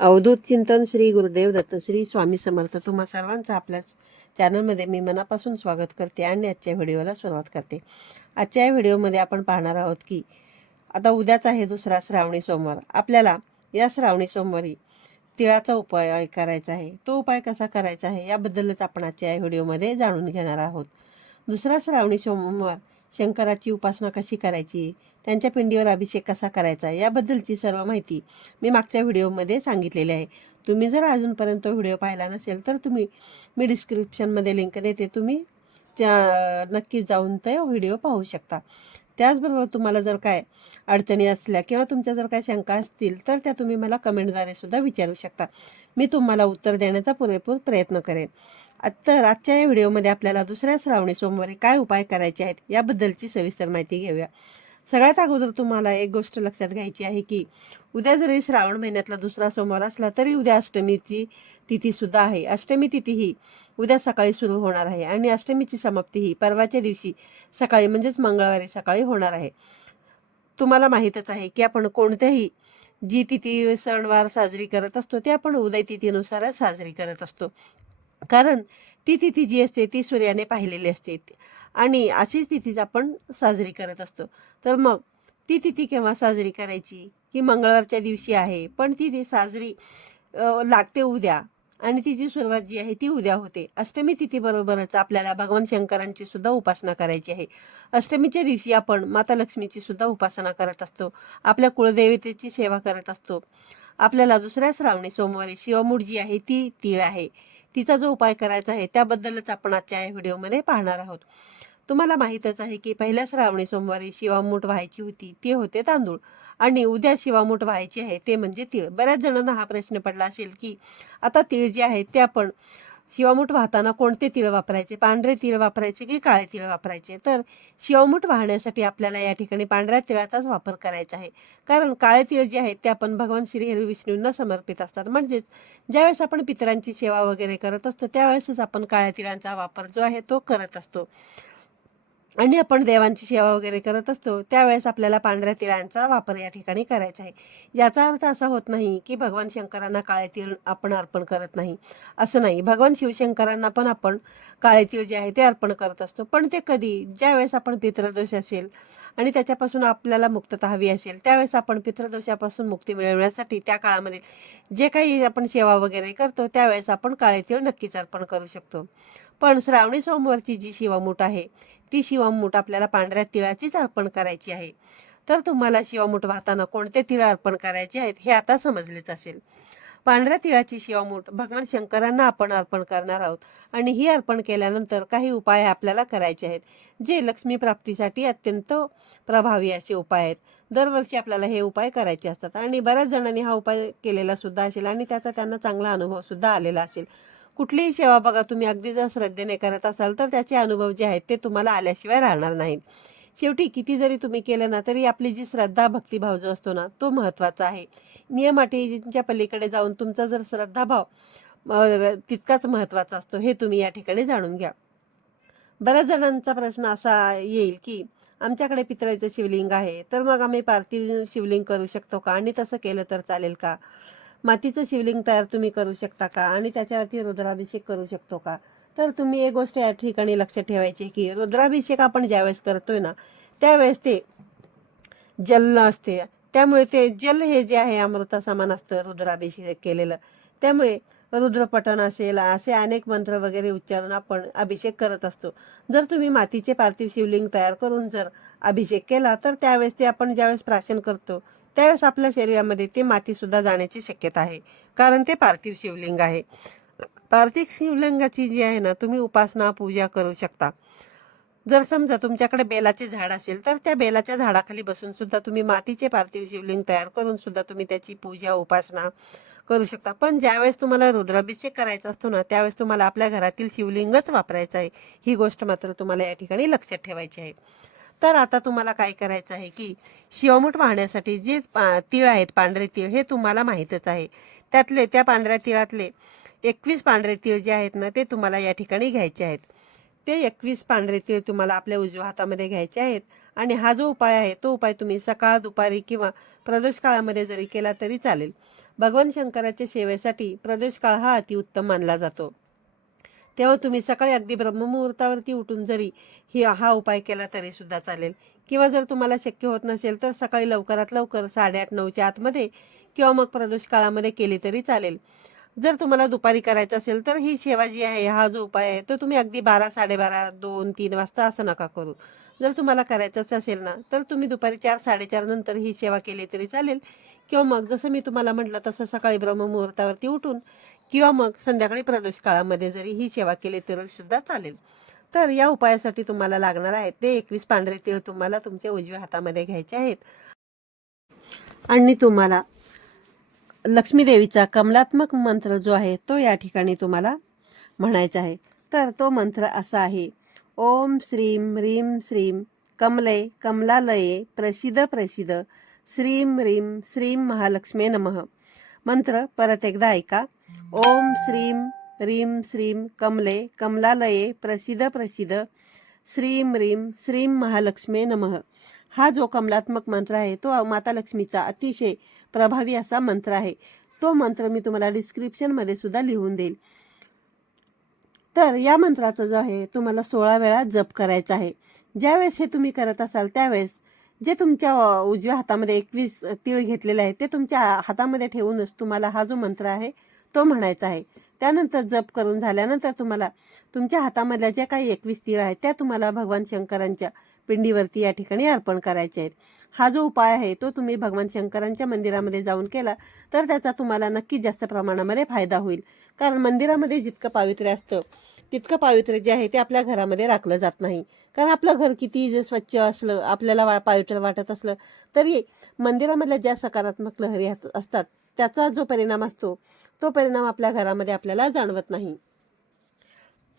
अवधूत चिंतन श्री गुरुदेव दत्त श्री स्वामी समर्थ तुम्हा सर्वांचं आपल्याच चॅनलमध्ये मी मनापासून स्वागत करते आणि आजच्या व्हिडिओला सुरुवात करते. आजच्या या व्हिडिओमध्ये आपण पाहणार आहोत की आता उद्याच आहे दुसरा श्रावणी सोमवार. आपल्याला या श्रावणी सोमवारी तिळाचा उपाय करायचा आहे. तो उपाय कसा करायचा आहे याबद्दलच आपण आजच्या या व्हिडिओमध्ये जाणून घेणार आहोत. दुसरा श्रावणी सोमवार शंकराची उपासना कशी करायची, त्यांच्या पिंडीवर अभिषेक कसा करायचा याबद्दलची सर्व माहिती मी मागच्या व्हिडिओमध्ये सांगितलेली आहे. तुम्ही जर अजूनपर्यंत व्हिडिओ पाहिला नसेल तर मी डिस्क्रिप्शनमध्ये लिंक देते, तुम्ही नक्की जाऊन ते व्हिडिओ पाहू शकता. त्याचबरोबर तुम्हाला जर काय अडचणी असल्या किंवा तुमच्या जर काय शंका असतील तर त्या तुम्ही मला कमेंटद्वारे सुद्धा विचारू शकता. मी तुम्हाला उत्तर देण्याचा पुरेपूर प्रयत्न करेन. तर आजच्या या व्हिडिओमध्ये आपल्याला दुसऱ्या श्रावणी सोमवारी काय उपाय करायचे आहेत याबद्दलची सविस्तर माहिती घेऊया. सगळ्यात अगोदर तुम्हाला एक गोष्ट लक्षात घ्यायची आहे की उद्या जरी श्रावण महिन्यातला दुसरा सोमवार असला तरी उद्या अष्टमीची तिथी सुद्धा आहे. अष्टमी तिथी ही उद्या सकाळी सुरू होणार आहे आणि अष्टमीची समाप्ती ही परवाच्या दिवशी सकाळी म्हणजेच मंगळवारी सकाळी होणार आहे. तुम्हाला माहीतच आहे की आपण कोणत्याही जी तिथी सणवार साजरी करत असतो ते आपण उदय तिथीनुसारच साजरी करत असतो, कारण ती तिथी जी असते ती सूर्याने पाहिलेली असते आणि अशीच तिथीच आपण साजरी करत असतो. तर मग ती तिथी केव्हा साजरी करायची, ही मंगळवारच्या दिवशी आहे, पण ती साजरी लागते उद्या आणि तिची सुरुवात जी आहे ती उद्या होते. अष्टमी तिथीबरोबरच आपल्याला भगवान शंकरांची सुद्धा उपासना करायची आहे. अष्टमीच्या दिवशी आपण माता लक्ष्मीची सुद्धा उपासना करत असतो, आपल्या कुळदेवतेची सेवा करत असतो. आपल्याला दुसऱ्या श्रावणी सोमवारी शिवमूठ जी आहे ती तीळ आहे, तिचा जो उपाय करायचा आहे त्याबद्दलच आपण आजच्या या व्हिडिओमध्ये पाहणार आहोत. तुम्हाला माहीतच आहे की पहिल्या श्रावणी सोमवारी शिवामूठ व्हायची होती ते होते तांदूळ आणि उद्या शिवामूठ व्हायची आहे ते म्हणजे तीळ. बऱ्याच जणांना हा प्रश्न पडला असेल की आता तीळ जे आहेत ते आपण शिवामूठ वाहताना कोणते तीळ वापरायचे, पांढरे तीळ वापरायचे की काळे तीळ वापरायचे. तर शिवामूठ वाहण्यासाठी आपल्याला या ठिकाणी पांढऱ्या तिळाचाच वापर करायचा आहे, कारण काळे तीळ जे आहेत ते आपण भगवान श्री हरी विष्णूंना समर्पित असतात. म्हणजेच ज्यावेळेस आपण पितरांची सेवा वगैरे करत असतो त्यावेळेसच आपण काळ्या तिळांचा वापर जो आहे तो करत असतो आणि आपण देवांची सेवा वगैरे करत असतो त्यावेळेस आपल्याला पांढऱ्या तिळांचा वापर या ठिकाणी करायचा आहे. याचा अर्थ असा होत नाही की भगवान शंकरांना काळे तीळ आपण अर्पण करत नाही, असं नाही. भगवान शिवशंकरांना पण आपण काळे तीळ जे आहे ते अर्पण करत असतो, पण ते कधी, ज्यावेळेस आपण पितृदोष असेल आणि त्याच्यापासून आपल्याला मुक्तता हवी असेल त्यावेळेस आपण पितृदोषापासून मुक्ती मिळवण्यासाठी त्या काळामध्ये जे काही आपण सेवा वगैरे करतो त्यावेळेस आपण काळे तीळ नक्कीच अर्पण करू शकतो. पण श्रावणी सोमवारची जी शिवामूठ आहे ती शिवामूठ आपल्याला पांढऱ्या तिळाचीच अर्पण करायची आहे. तर तुम्हाला शिवामूठ वाहताना कोणते तिळ अर्पण करायचे आहेत हे आता समजलेच असेल. पांढऱ्या तिळाची शिवामूठ भगवान शंकरांना आपण अर्पण करणार आहोत आणि ही अर्पण केल्यानंतर काही उपाय आपल्याला करायचे आहेत जे लक्ष्मी प्राप्तीसाठी अत्यंत प्रभावी असे उपाय आहेत. दरवर्षी आपल्याला हे उपाय करायचे असतात आणि बऱ्याच जणांनी हा उपाय केलेला सुद्धा असेल आणि त्याचा त्यांना चांगला अनुभव सुद्धा आलेला असेल. कुठलीही सेवा बघा, तुम्ही अगदी जर श्रद्धेने करत असाल तर त्याचे अनुभव जे आहेत ते तुम्हाला आल्याशिवाय राहणार नाहीत. शेवटी किती जरी तुम्ही केलं ना तरी आपली जी श्रद्धा भक्तिभाव जो असतो ना तो महत्त्वाचा आहे. नियम अटींच्या पलीकडे जाऊन तुमचा जर श्रद्धाभाव तितकाच महत्त्वाचा असतो, हे तुम्ही या ठिकाणी जाणून घ्या. बऱ्याच जणांचा प्रश्न असा येईल की आमच्याकडे पितळेचं शिवलिंग आहे तर मग आम्ही पार्थिव शिवलिंग करू शकतो का आणि तसं केलं तर चालेल का, मातीचं शिवलिंग तयार तुम्ही करू शकता का आणि त्याच्यावरती रुद्राभिषेक करू शकतो का. तर तुम्ही एक गोष्ट या ठिकाणी लक्षात ठेवायची की रुद्राभिषेक आपण ज्यावेळेस करतोय ना त्यावेळेस ते जल असते, त्यामुळे ते जल हे जे आहे अमृता समान असतं रुद्राभिषेक केलेलं. त्यामुळे रुद्रपठण असेल असे अनेक मंत्र वगैरे उच्चारून आपण अभिषेक करत असतो. जर तुम्ही मातीचे पार्थिव शिवलिंग तयार करून जर अभिषेक केला तर त्यावेळेस ते आपण ज्यावेळेस प्राशन करतो त्यावेळेस आपल्या शरीरामध्ये ते माती सुद्धा जाण्याची शक्यता आहे, कारण ते पार्थिव शिवलिंग आहे. पार्थिव शिवलिंगाची जी आहे ना तुम्ही उपासना पूजा करू शकता. जर समजा तुमच्याकडे बेलाचे झाड असेल तर त्या बेलाच्या झाडाखाली बसून सुद्धा तुम्ही मातीचे पार्थिव शिवलिंग तयार करून सुद्धा तुम्ही त्याची पूजा उपासना करू शकता. पण ज्यावेळेस तुम्हाला रुद्राभिषेक करायचा असतो ना त्यावेळेस तुम्हाला आपल्या घरातील शिवलिंगच वापरायचं आहे. ही गोष्ट मात्र तुम्हाला या ठिकाणी लक्षात ठेवायची आहे. तर आता तुम्हाला काय करायचं आहे की शिवमूठ वाहण्यासाठी जे तीळ आहेत पांढरे तीळ हे तुम्हाला माहीतच आहे. त्यातले त्या पांढऱ्या तिळातले 21 पांढरे तीळ जे आहेत ना ते तुम्हाला या ठिकाणी घ्यायचे आहेत. ते 21 पांढरे तीळ तुम्हाला आपल्या उजव्या हातामध्ये घ्यायचे आहेत आणि हा जो उपाय आहे तो उपाय तुम्ही सकाळ दुपारी किंवा प्रदोष काळामध्ये जरी केला तरी चालेल. भगवान शंकराच्या सेवेसाठी प्रदोष काळ हा अतिउत्तम मानला जातो. तेव्हा तुम्ही सकाळी अगदी ब्रह्ममुहूर्तावरती उठून जरी हा उपाय केला तरी सुद्धा चालेल, किंवा जर तुम्हाला शक्य होत नसेल तर सकाळी लवकरात लवकर 8:30-9च्या आतमध्ये किंवा मग प्रदोष काळामध्ये केली तरी चालेल. जर तुम्हाला दुपारी करायचं असेल तर ही सेवा जी आहे, हा जो उपाय आहे तो तुम्ही अगदी 12, 12:30, 2, 3 वाजता असं नका करू. जर तुम्हाला करायचंच असेल ना तर तुम्ही दुपारी 4, 4:30 नंतर ही सेवा केली तरी चालेल, किंवा मग जसं मी तुम्हाला म्हटलं तसं सकाळी ब्रह्ममुहूर्तावरती उठून किंवा मग संध्याकाळी प्रदोष काळामध्ये जरी ही सेवा केली तरी सुद्धा चालेल. तर या उपायासाठी तुम्हाला लागणार आहे ते 21 पांढरे तीळ तुम्हाला तुमच्या उजव्या हातामध्ये घ्यायचे आहेत. आणि तुम्हाला लक्ष्मी देवीचा कमलात्मक मंत्र जो आहे तो या ठिकाणी तुम्हाला म्हणायचा आहे. तर तो मंत्र असा आहे: ओम श्रीम ह्रीम श्रीम कमले कमलालये प्रसिद्ध प्रसिद्ध श्रीम ह्रीम श्रीम महालक्ष्मी नमः. मंत्र परत एकदा ऐका. ओम श्रीम ह्रीम श्रीम कमले कमलालये प्रसिद्ध प्रसिद्ध श्रीम ह्रीम श्रीम महालक्ष्मी नमः. हा जो कमलात्मक मंत्र आहे तो माता लक्ष्मीचा अतिशय प्रभावी असा मंत्र आहे. तो मंत्र मी तुम्हाला डिस्क्रिप्शनमध्ये सुद्धा लिहून देईल. तर या मंत्राचं जो आहे तुम्हाला 16 वेळा जप करायचा आहे. ज्यावेळेस हे तुम्ही करत असाल त्यावेळेस जे तुमच्या उजव्या हातामध्ये 21 तीळ घेतलेले आहे ते तुमच्या हातामध्ये ठेवूनच तुम्हाला हा जो मंत्र आहे तो म्हणायचा आहे. त्यानंतर जप करून झाल्यानंतर तुम्हाला तुमच्या हातामधल्या ज्या काही 21 तीळ आहेत त्या तुम्हाला भगवान शंकरांच्या पिंडीवरती या ठिकाणी अर्पण करायचे आहेत. हा जो उपाय आहे तो तुम्ही भगवान शंकरांच्या मंदिरामध्ये जाऊन केला तर त्याचा तुम्हाला नक्कीच जास्त प्रमाणामध्ये फायदा होईल. कारण मंदिरामध्ये जितकं पावित्र्य असतं तितकं पावित्र्य जे आहे ते आपल्या घरामध्ये राखलं जात नाही. कारण आपलं घर किती जे स्वच्छ असलं, आपल्याला पावित्र्य वाटत असलं तरी मंदिरामधल्या ज्या सकारात्मक लहरी असतात त्याचा जो परिणाम असतो तो परिणाम आपल्या घरामध्ये आपल्याला जाणवत नाही.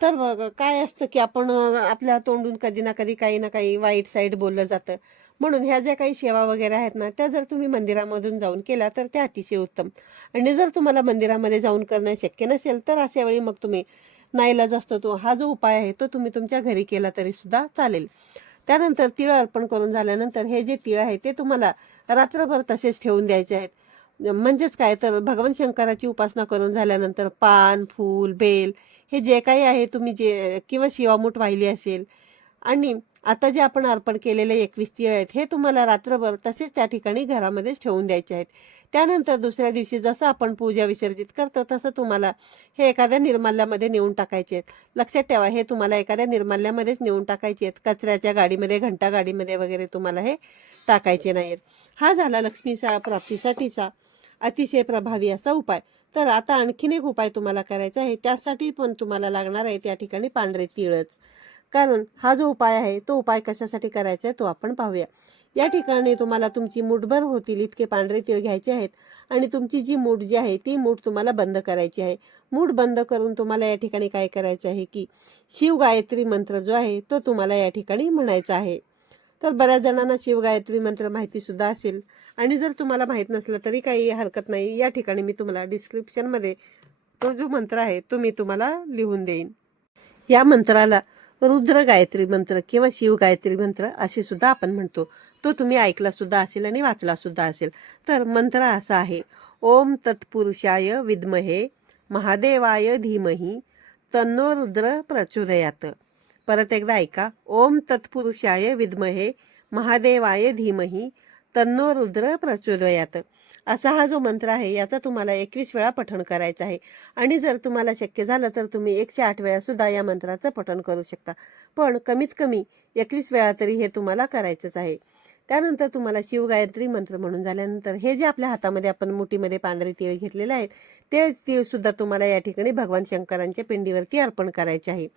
तर काय असतं की आपण आपल्या तोंडून कधी ना कधी काही ना काही वाईट साईड बोललं जातं. म्हणून ह्या ज्या काही सेवा वगैरे आहेत ना त्या जर तुम्ही मंदिरामधून जाऊन केल्या तर त्या अतिशय उत्तम. आणि जर तुम्हाला मंदिरामध्ये जाऊन करणं शक्य नसेल तर अशा वेळी मग तुम्ही नाईलाज असतो तो हा जो उपाय आहे तो तुम्ही तुमच्या घरी केला तरी सुद्धा चालेल. त्यानंतर तिळ अर्पण करून झाल्यानंतर हे जे तिळ आहे ते तुम्हाला रात्रभर तसेच ठेवून द्यायचे आहेत. म्हणजेच काय तर भगवान शंकराची उपासना करून झाल्यानंतर पान, फूल, बेल हे जे काही आहे तुम्ही जे किंवा शिवामूठ वाहिली असेल आणि आता जे आपण अर्पण केलेले 21 तीळ आहेत हे तुम्हाला रात्रभर तसेच त्या ठिकाणी घरामध्येच ठेवून द्यायचे आहेत. त्यानंतर दुसऱ्या दिवशी जसं आपण पूजा विसर्जित करतो तसं तुम्हाला हे एखाद्या निर्माल्यामध्ये नेऊन टाकायचे आहेत. लक्षात ठेवा हे तुम्हाला एखाद्या निर्माल्यामध्येच नेऊन टाकायचे आहेत. कचऱ्याच्या गाडीमध्ये, घंटा गाडीमध्ये वगैरे तुम्हाला हे टाकायचे नाहीत. हा झाला लक्ष्मीच्या प्राप्तीसाठीचा अतिशय प्रभावी असा उपाय. तर आता आणखीन एक उपाय तुम्हाला करायचा आहे. त्यासाठी पण तुम्हाला लागणार आहे त्या ठिकाणी पांढरे तीळच. कारण हा जो उपाय आहे तो उपाय कशासाठी करायचा आहे तो आपण पाहूया. या ठिकाणी तुम्हाला तुमची मूठभर होतील इतके पांढरे तीळ घ्यायचे आहेत आणि तुमची जी मूठ जी आहे ती मूठ तुम्हाला बंद करायची आहे. मूठ बंद करून तुम्हाला या ठिकाणी काय करायचं आहे की शिवगायत्री मंत्र जो आहे तो तुम्हाला या ठिकाणी म्हणायचा आहे. तर बऱ्याच जणांना शिवगायत्री मंत्र माहिती सुद्धा असेल आणि जर तुम्हाला माहीत नसलं तरी काही हरकत नाही. या ठिकाणी मी तुम्हाला डिस्क्रिप्शनमध्ये तो जो मंत्र आहे तो मी तुम्हाला लिहून देईन. या मंत्राला रुद्र गायत्री मंत्र किंवा शिव गायत्री मंत्र असे सुद्धा आपण म्हणतो. तो तुम्ही ऐकला सुद्धा असेल आणि वाचला सुद्धा असेल. तर मंत्र असा आहे: ओम तत्पुरुषाय विद्महे महादेवाय धीमहि तन्नो रुद्र प्रचोदयात. परत एकदा ऐका. ओम तत्पुरुषाय विद्महे महादेवाय धीमहि तन्नो रुद्र प्रचोदयात. असा हा जो मंत्र आहे याचा तुम्हाला 21 वेळा पठण करायचं आहे. आणि जर तुम्हाला शक्य झालं तर तुम्ही 108 वेळा सुद्धा या मंत्राचं पठण करू शकता. पण कमीत कमी 21 वेळा तरी हे तुम्हाला करायचंच आहे. त्यानंतर तुम्हाला शिवगायत्री मंत्र म्हणून झाल्यानंतर हे जे आपल्या हातामध्ये आपण मुठीमध्ये पांढरे तीळ घेतलेले आहेत ते तीळ सुद्धा तुम्हाला या ठिकाणी भगवान शंकरांच्या पिंडीवरती अर्पण करायचे आहे.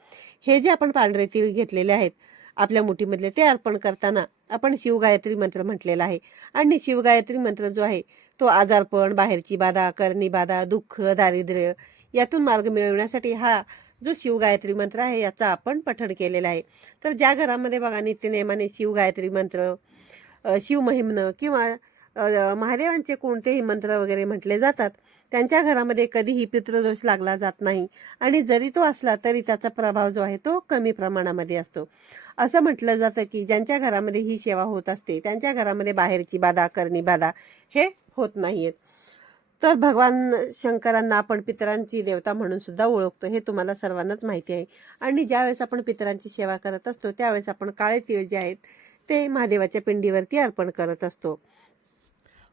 हे जे आपण पांढरे तीळ घेतलेले आहेत आपल्या मुठीमधले ते अर्पण करताना आपण शिवगायत्री मंत्र म्हटलेला आहे. आणि शिवगायत्री मंत्र जो आहे तो आजारपण, बाहेरची बाधा, करणी बाधा, दुःख, दारिद्र्य यातून मार्ग मिळवण्यासाठी हा जो शिवगायत्री मंत्र आहे याचा आपण पठण केलेला आहे. तर ज्या घरामध्ये बघा नित्यनेमाने शिवगायत्री मंत्र, शिवमहिम्न किंवा महादेवांचे कोणतेही मंत्र वगैरे म्हटले जातात त्यांच्या घरामध्ये कधीही पितृदोष लागला जात नाही. आणि जरी तो असला तरी त्याचा प्रभाव जो आहे तो कमी प्रमाणामध्ये असतो. असं म्हटलं जातं की ज्यांच्या घरामध्ये ही सेवा होत असते त्यांच्या घरामध्ये बाहेरची बाधा, करणी बाधा हे होत नाहीयेत. तर भगवान शंकरांना आपण पितरांची देवता म्हणून सुद्धा ओळखतो, हे तुम्हाला सर्वांनाच माहिती आहे. आणि ज्यावेळेस आपण पितरांची सेवा करत असतो त्यावेळेस आपण काळे तीळ जे आहेत ते महादेवाच्या पिंडीवरती अर्पण करत असतो.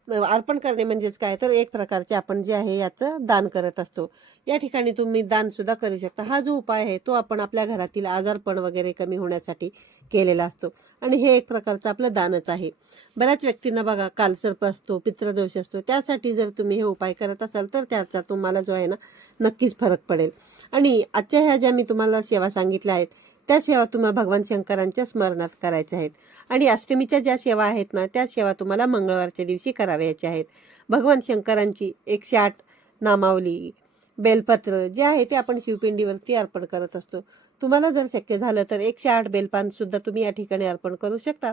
अर्पण करणे म्हणजेच काय, तर एक प्रकारचे आपण जे आहे याचं दान करत असतो. या ठिकाणी तुम्ही दान सुद्धा करू शकता. हा जो उपाय आहे तो आपण आपल्या घरातील आजारपण वगैरे कमी होण्यासाठी केलेला असतो आणि हे एक प्रकारचं आपलं दानच आहे. बऱ्याच व्यक्तींना बघा कालसर्प असतो, पितृदोष असतो, त्यासाठी जर तुम्ही हे उपाय करत असाल तर त्याचा तुम्हाला जो आहे ना नक्कीच फरक पडेल. आणि आजच्या ह्या ज्या मी तुम्हाला सेवा सांगितल्या आहेत त्या सेवा तुम्हाला भगवान शंकरांच्या स्मरणात करायच्या आहेत. आणि अष्टमीच्या ज्या सेवा आहेत ना त्या सेवा तुम्हाला मंगळवारच्या दिवशी करावयाच्या आहेत. भगवान शंकरांची 108 नामावली, बेलपत्र जे आहे ते आपण शिवपिंडीवरती अर्पण करत असतो. तुम्हाला जर शक्य झालं तर 108 बेलपान सुद्धा तुम्ही या ठिकाणी अर्पण करू शकता.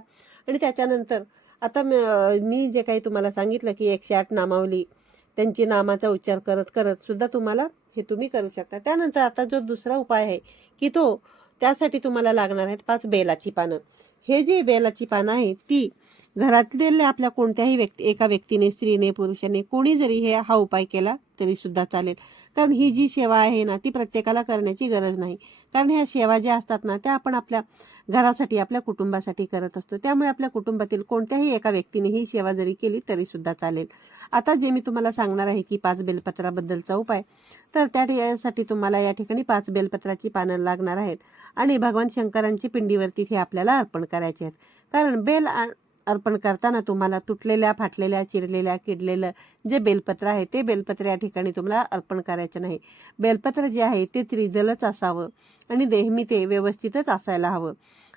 आणि त्याच्यानंतर आता मी जे काही तुम्हाला सांगितलं की 108 नामावली त्यांची नामाचा उच्चार करत करत सुद्धा तुम्हाला हे तुम्ही करू शकता. त्यानंतर आता जो दुसरा उपाय आहे की त्यासाठी तुम्हाला लागणार आहेत 5 बेलाची पानं. हे जे बेलाची पानं आहे ती घरातले आपल्या कोणत्याही एका व्यक्तीने, स्त्रीने, पुरुषाने, कोणी जरी हा उपाय केला तरी सुद्धा चालेल. कारण ही जी सेवा आहे ना ती प्रत्येकाला करण्याची गरज नाही. कारण ह्या सेवा ज्या असतात ना त्या आपण आपल्या घरासाठी, आपल्या कुटुंबासाठी करत असतो. त्यामुळे आपल्या कुटुंबातील कोणत्याही एका व्यक्तीने ही सेवा जरी केली तरी सुद्धा चालेल. आता जे मी तुम्हाला सांगणार आहे की 5 बेलपत्राबद्दलचा उपाय, तर त्यासाठी तुम्हाला या ठिकाणी 5 बेलपत्राची पानं लागणार आहेत आणि भगवान शंकरांची पिंडीवरती हे आपल्याला अर्पण करायचे आहेत. कारण बेल अर्पण करताना तुम्हाला तुटलेल्या, फाटलेल्या, चिरलेल्या, किडलेलं जे बेलपत्र आहे ते बेलपत्र या ठिकाणी तुम्हाला अर्पण करायचं नाही. बेलपत्र जे आहे ते त्रिदलच असावं आणि नेहमी ते व्यवस्थितच असायला हवं.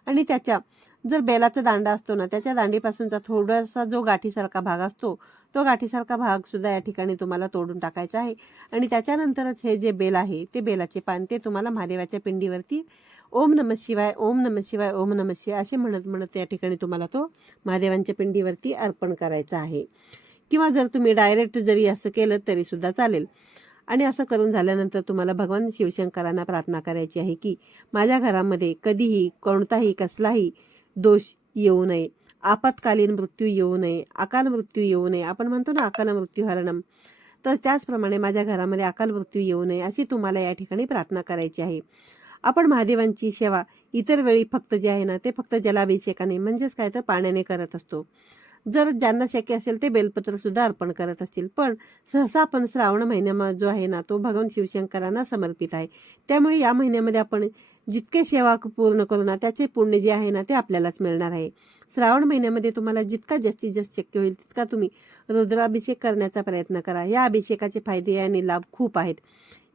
आणि त्याच्या जर बेलाचा दांडा असतो ना त्याच्या दांडीपासूनचा थोडासा जो गाठीसारखा भाग असतो तो गाठीसारखा भाग सुद्धा या ठिकाणी तुम्हाला तोडून टाकायचा आहे. आणि त्याच्यानंतरच हे जे बेल आहे ते बेलाचे पान ते तुम्हाला महादेवाच्या पिंडीवरती ओम नमः शिवाय, ओम नमः शिवाय, ओम नमः शिवाय असे म्हणत म्हणत या ठिकाणी तुम्हाला तो महादेवांच्या पिंडीवरती अर्पण करायचा आहे. किंवा जर तुम्ही डायरेक्ट जरी असं केलं तरी सुद्धा चालेल. आणि असं करून झाल्यानंतर तुम्हाला भगवान शिवशंकरांना प्रार्थना करायची आहे की माझ्या घरामध्ये कधीही कोणताही कसलाही दोष येऊ नये, आपत्कालीन मृत्यू येऊ नये, अकाल मृत्यू येऊ नये. आपण म्हणतो ना अकाल मृत्यू हरणम, तर त्याचप्रमाणे माझ्या घरामध्ये अकाल मृत्यू येऊ नये अशी तुम्हाला या ठिकाणी प्रार्थना करायची आहे. आपण महादेवांची सेवा इतर वेळी फक्त जे आहे ना ते फक्त जलाभिषेकाने म्हणजेच काय तर पाण्याने करत असतो. जर ज्यांना शक्य असेल ते बेलपत्र सुद्धा अर्पण करत असतील. पण सहसा आपण श्रावण महिन्यामध्ये जो आहे ना तो भगवान शिवशंकरांना समर्पित आहे. त्यामुळे या महिन्यामध्ये आपण जितके सेवा पूर्ण करू ना त्याचे पुण्य जे आहे ना ते आपल्यालाच मिळणार आहे. श्रावण महिन्यामध्ये तुम्हाला जितका जास्तीत जास्त शक्य होईल तितका तुम्ही रुद्राभिषेक करण्याचा प्रयत्न करा. या अभिषेकाचे फायदे आणि लाभ खूप आहेत.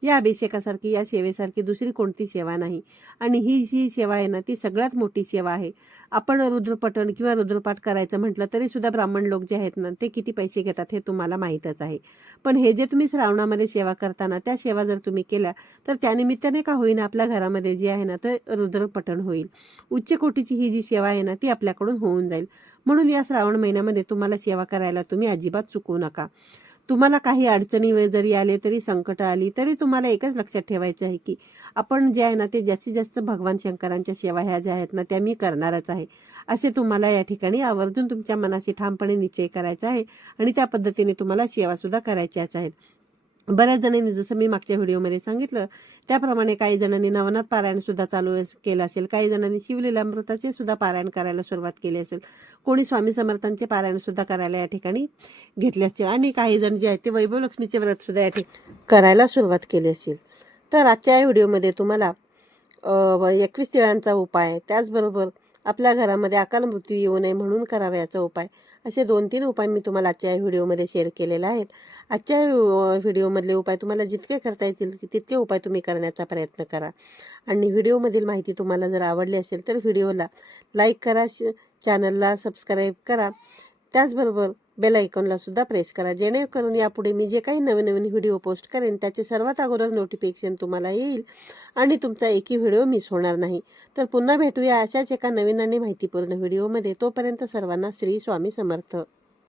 या अभिषेकासारखी, या सेवेसारखी दुसरी कोणती सेवा नाही. आणि ही जी सेवा आहे ना ती सगळ्यात मोठी सेवा आहे. आपण रुद्रपठण किंवा रुद्रपाठ करायचं म्हटलं तरी सुद्धा ब्राह्मण लोक जे आहेत ना ते किती पैसे घेतात हे तुम्हाला माहीतच आहे. पण हे जे तुम्ही श्रावणामध्ये सेवा करताना त्या सेवा जर तुम्ही केल्या तर त्यानिमित्ताने का होईना आपल्या घरामध्ये जे आहे ना ते रुद्रपठण होईल. उच्च कोटीची ही जी सेवा आहे ना ती आपल्याकडून होऊन जाईल. म्हणून या श्रावण महिन्यामध्ये तुम्हाला सेवा करायला तुम्ही अजिबात चुकवू नका. तुम्हाला काही अडचणी जरी आले तरी, संकट आली तरी तुम्हाला एकच लक्षात ठेवायचं आहे की आपण जे आहे ना ते जास्तीत जास्त भगवान शंकरांच्या सेवा ह्या ज्या आहेत ना त्या मी करणारच आहे असे तुम्हाला या ठिकाणी आवर्जून तुमच्या मनाशी ठामपणे निश्चय करायचा आहे. आणि त्या पद्धतीने तुम्हाला सेवा सुद्धा करायच्याच आहेत. बऱ्याच जणांनी जसं मी मागच्या व्हिडिओमध्ये सांगितलं त्याप्रमाणे काही जणांनी नवनाथ पारायण सुद्धा चालू केलं असेल, काही जणांनी शिवलीलामृताचे सुद्धा पारायण करायला सुरुवात केली असेल, कोणी स्वामी समर्थांचे पारायण सुद्धा करायला या ठिकाणी घेतले असतील आणि काही जण जे आहेत ते वैभव लक्ष्मीचे व्रत सुद्धा या ठिकाणी करायला सुरुवात केली असेल. तर आजच्या या व्हिडिओमध्ये तुम्हाला 21 तिळांचा उपाय, त्याचबरोबर आपल्या घरामध्ये अकाल मृत्यू येऊ नये म्हणून करावा याचा उपाय, असे 2-3 उपाय मी तुम्हाला आजच्या या व्हिडिओमध्ये शेअर केलेले आहेत. आजच्या व्हिडिओमधले उपाय तुम्हाला जितके करता येतील तितके उपाय तुम्ही करण्याचा प्रयत्न करा. आणि व्हिडिओमधील माहिती तुम्हाला जर आवडली असेल तर व्हिडिओला लाईक करा, चॅनलला सबस्क्राईब करा, त्याचबरोबर बेल आयकॉनला सुद्धा प्रेस करा, जेणेकरून यापुढे मी जे काही नवीन नवीन व्हिडिओ पोस्ट करेन त्याचे सर्वात अगोदर नोटिफिकेशन तुम्हाला येईल आणि तुमचा एकही व्हिडिओ मिस होणार नाही. तर पुन्हा भेटूया अशाच एका नवीन आणि माहितीपूर्ण व्हिडिओमध्ये. तोपर्यंत सर्वांना श्री स्वामी समर्थ.